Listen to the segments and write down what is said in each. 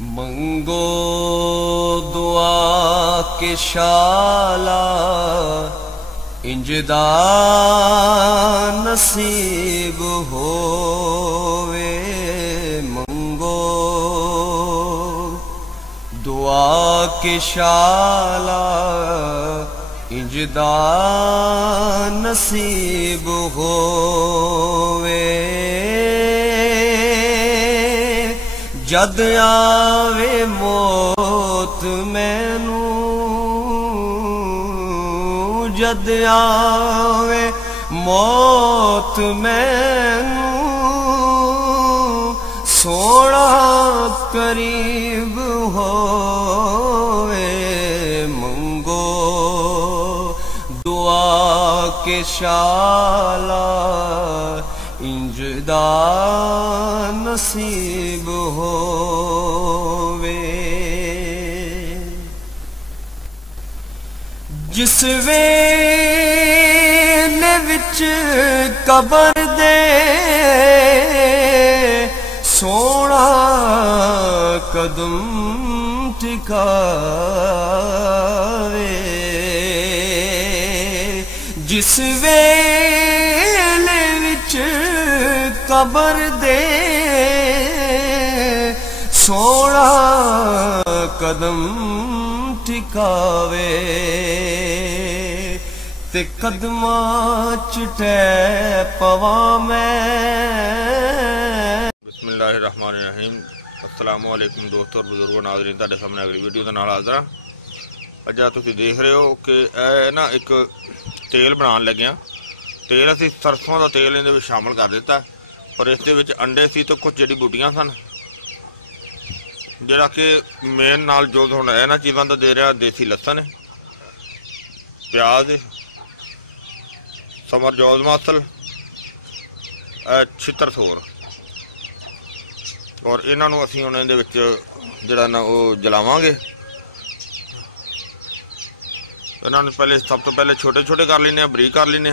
मंगो दुआ के शाला इंजदा नसीब होवे। मंगो दुआ के शाला इंजदा नसीब होवे। जद आवे मौत मैनू, जद आवे मौत मैनू, सोना करीब होवे। मंगो दुआ के शाला इंजदा नसीब होवे। जिस वेले विच कबर दे सोना कदम टिकावे। जिस वेले विच कबर दे सोना कदम टिकावे। ते कदमां च टै पवा मैं। बिस्मिल्लाहिर्रहमानिर्रहीम। अस्सलामु अलैकुम दोस्तों और बुजुर्गों, नाज़रीन, तुहाडे सामने अगली वीडियो दे नाल हाज़र हां। अज तुसीं देख रहे हो कि ना एक तेल बनाउण लगे। तेल असीं सरसों का तेल इहदे विच शामिल कर दिता और इस दे विच अंडे सी तो कुछ जड़ी बूटियां सन, जिहड़ा कि मेन नाल जो हुण इन्हां चीज़ां दा दे रहा देसी लसन, प्याज, समरजौल मासल, छितर थोर और इन्हां नूं असीं हुण इहदे विच जिहड़ा ना वो जलावांगे। इन्हां नूं पहले सब तो पहले छोटे छोटे कर लैने, बरीक कर लैने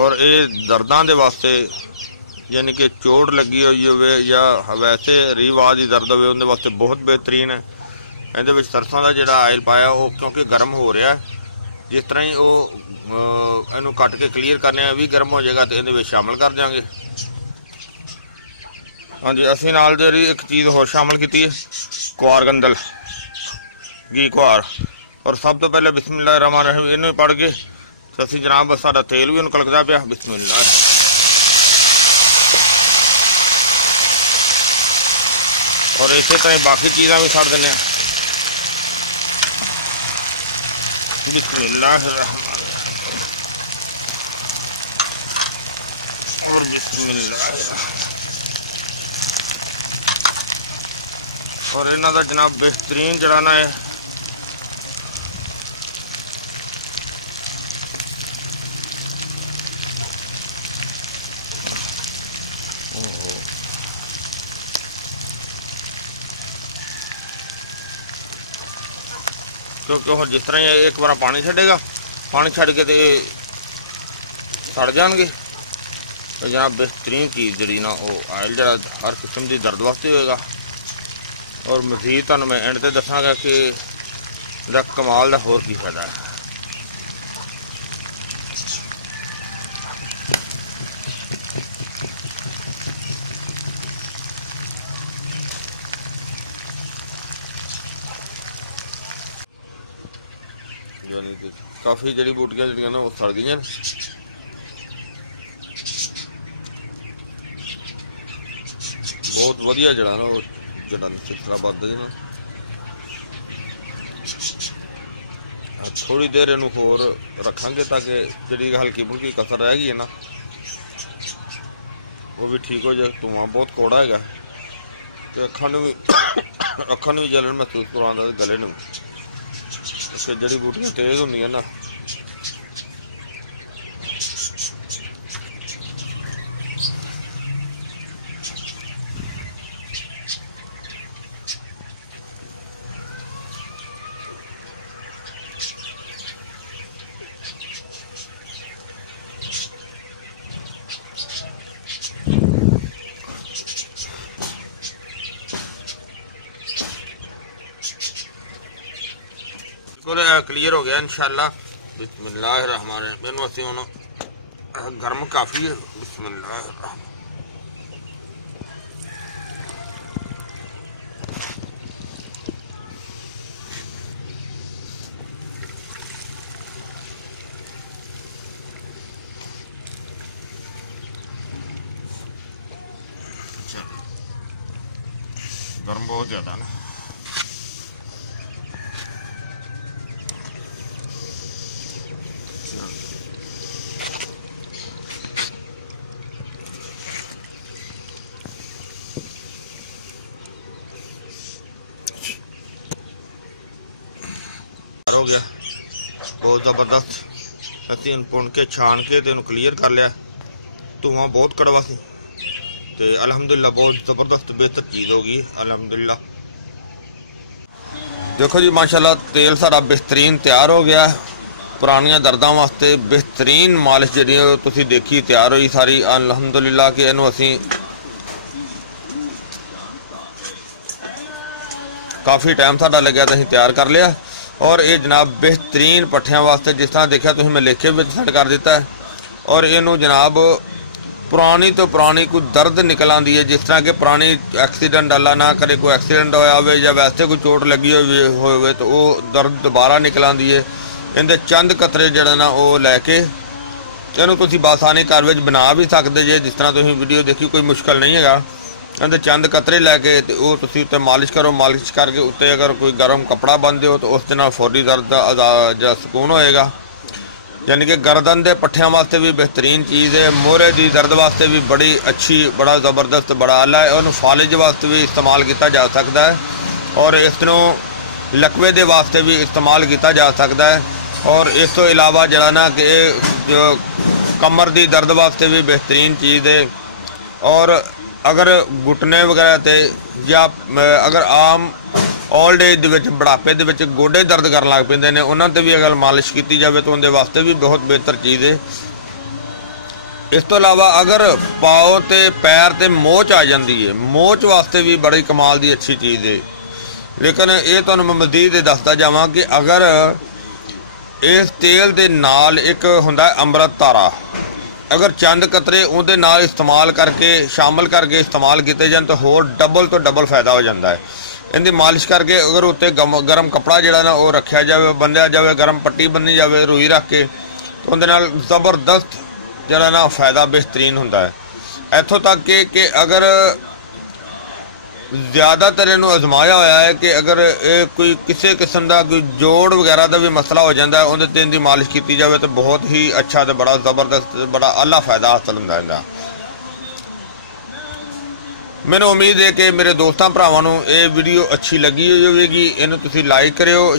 और ये दर्दां दे वास्ते, यानी कि चोट लगी हुई होवे या वैसे रीवाज की दर्द होवे उनके वास्ते बहुत बेहतरीन है। इहदे विच सरसों का जिहड़ा आयल पाया वो क्योंकि गर्म हो रहा है, जिस तरह ही वो इनू कट के क्लीयर करने भी गर्म हो जाएगा तो इहदे विच शामिल कर देंगे। हाँ जी, असीं नाल जी एक चीज़ होर शामिल की है, कुआर गंदल, घी कुआर। और सब तो पहले बिस्मिल्लाहिर्रहमानिर्रहीम इन्हू पढ़ के असी जनाब साडा तेल भी कलकदा पिया। बिस्मिल्लाह। और इस तरह बाकी चीज़ा भी छड़ देने। बिस्मिल्लाहिर्रहमानिर्रहीम और बिस्मिल्लाह। और इन्हां दा जनाब बेहतरीन जड़ा ना है क्योंकि हम जिस तरह एक बार पानी छड़ेगा, पानी छड़ के सड़ जाएंगे तो जनाब बेहतरीन चीज़ जी ना वो आयल जरा हर किस्म की दर्द वास्ते होएगा। और मजीद तुहानूं मैं एंड ते दसांगा कि इसदा कमाल का होर की फायदा है। यानी कि काफ़ी जड़ी बूटियां जड़ियां ना वो सड़ गई। बहुत वधिया जड़ा ना वो जड़ा सिलसिला बदल ना। थोड़ी देर इनू होर रखांगे ताकि जी हल्की फुल्की कसर रह गई है ना वो भी ठीक हो जाए। धुआं बहुत कौड़ा है तो अखां भी जलन महसूस करवाता गले नूं। जड़ी बूटियां तेज होंदियां ना बिल्कुल क्लीयर हो गया इंशाअल्लाह। बिस्मिल्लाहिर्रहमानिर्रहीम। मैनू असीं हुण गर्म काफ़ी है। बिस्मिल्लाहिर्रहमान। गर्म बहुत ज़्यादा ना। हो गया बहुत ज़बरदस्त। असीं पुण के छान के ते क्लीयर कर लिया। धुआं बहुत कड़वा सी ते अलहमदुलिल्लाह बहुत ज़बरदस्त बेहतर चीज़ होगी अलहमदुलिल्लाह। देखो जी माशाल्लाह तेल सारा बेहतरीन तैयार हो गया। पुरानियां दर्दां वास्ते बेहतरीन मालिश जी तुसीं देखी तैयार हुई सारी अलहमदुलिल्लाह। कि इनू असीं काफ़ी टाइम साडा लग्या तो असीं तैयार कर लिया। और ये जनाब बेहतरीन पट्ठियां वास्ते जिस तरह देखा तुसीं मैं लेखे में सेट कर दिता है। और इनू जनाब पुरानी तो पुरानी कोई दर्द निकल आती है, जिस तरह के पुरानी एक्सीडेंट अल्लाह ना करे कोई एक्सीडेंट होया हो या वैसे कोई चोट लगी हो तो वो दर्द दोबारा निकल आती है। इनके चंद कतरे जड़े ना वो लैके इनू तुसीं बासानी घर में बना भी सकते जे। जिस तरह तुसीं वीडियो देखी कोई मुश्किल नहीं है। इनके चंद कतरे लैके तो वो तुसीं उत्ते मालिश करो। मालिश करके उत्ते अगर कोई गर्म कपड़ा बन दो तो उस दे नाल फौरी दर्द दा सुकून होएगा। यानी कि गर्दन के पट्ठियां वास्ते भी बेहतरीन चीज़ है। मोहरे की दर्द वास्ते भी बड़ी अच्छी बड़ा ज़बरदस्त बड़ा आला है। उन्होंने फालिज वास्ते भी इस्तेमाल किया जा सकता है और इसनों लकवे के वास्ते भी इस्तेमाल किया जा सकता है। और इस तो इलावा जरा ना कि जो कमर की दर्द वास्ते भी बेहतरीन चीज़ है। और अगर घुटने वगैरह ते या अगर आम ओल्ड एज बुढ़ापे के गोडे दर्द कर लग पेंदे ने उन्होंने भी अगर मालिश की जाए तो उनके वास्ते भी बहुत बेहतर चीज़ है। इस तो इलावा अगर पाओ ते पैर ते मोच आ जाती है, मोच वास्ते भी बड़ी कमाल की अच्छी चीज़ है। लेकिन ये तो मैं मज़ीद दसदा जावां कि अगर इस तेल के नाल एक हुंदा अमृत तारा, अगर चंद कतरे उहदे नाल इस्तेमाल करके शामिल करके इस्तेमाल किए जाए तो होर डबल तो डबल फायदा हो जाता है। इनकी मालिश करके अगर उत्ते गर्म कपड़ा जड़ा ना वो रखा जाए, बंधिया जाए, गर्म पट्टी बनी जाए रुई रख के तो उनके नाल ज़बरदस्त जड़ा ना फायदा बेहतरीन होता है। इत्थों तक कि अगर ज़्यादातर इन्हू आजमाया होया है कि अगर कोई किसी किस्म का कोई जोड़ वगैरह का भी मसला हो जाता है उन्हें इनकी मालिश की जाए तो बहुत ही अच्छा तो बड़ा ज़बरदस्त बड़ा आला फायदा हासिल होता है। मैंने उम्मीद है कि मेरे दोस्तों भरावां नूं ये वीडियो अच्छी लगी होगी। इन्हूं तुसीं लाइक करियो,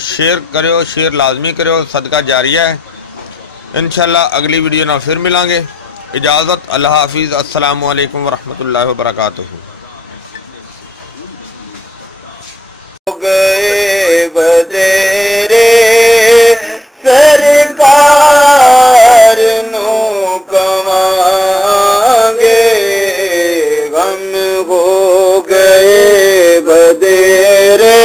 शेयर लाजमी करियो, सदका जारिया है। इंशाअल्लाह अगली वीडियो नाल फिर मिलांगे। इजाज़त, अल्लाह हाफिज़, अस्सलामु अलैकुम वरहमतुल्लाहि वबरकातुहू। गए बदेरे सरकार नू कवांगे, गम हो गए बदेरे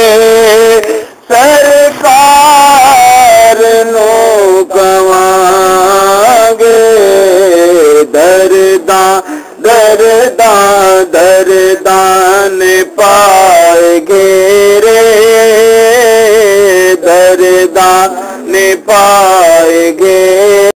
सरकार नू कवांगे। दरदान पाए घेरे, दरदान पाए घेरे।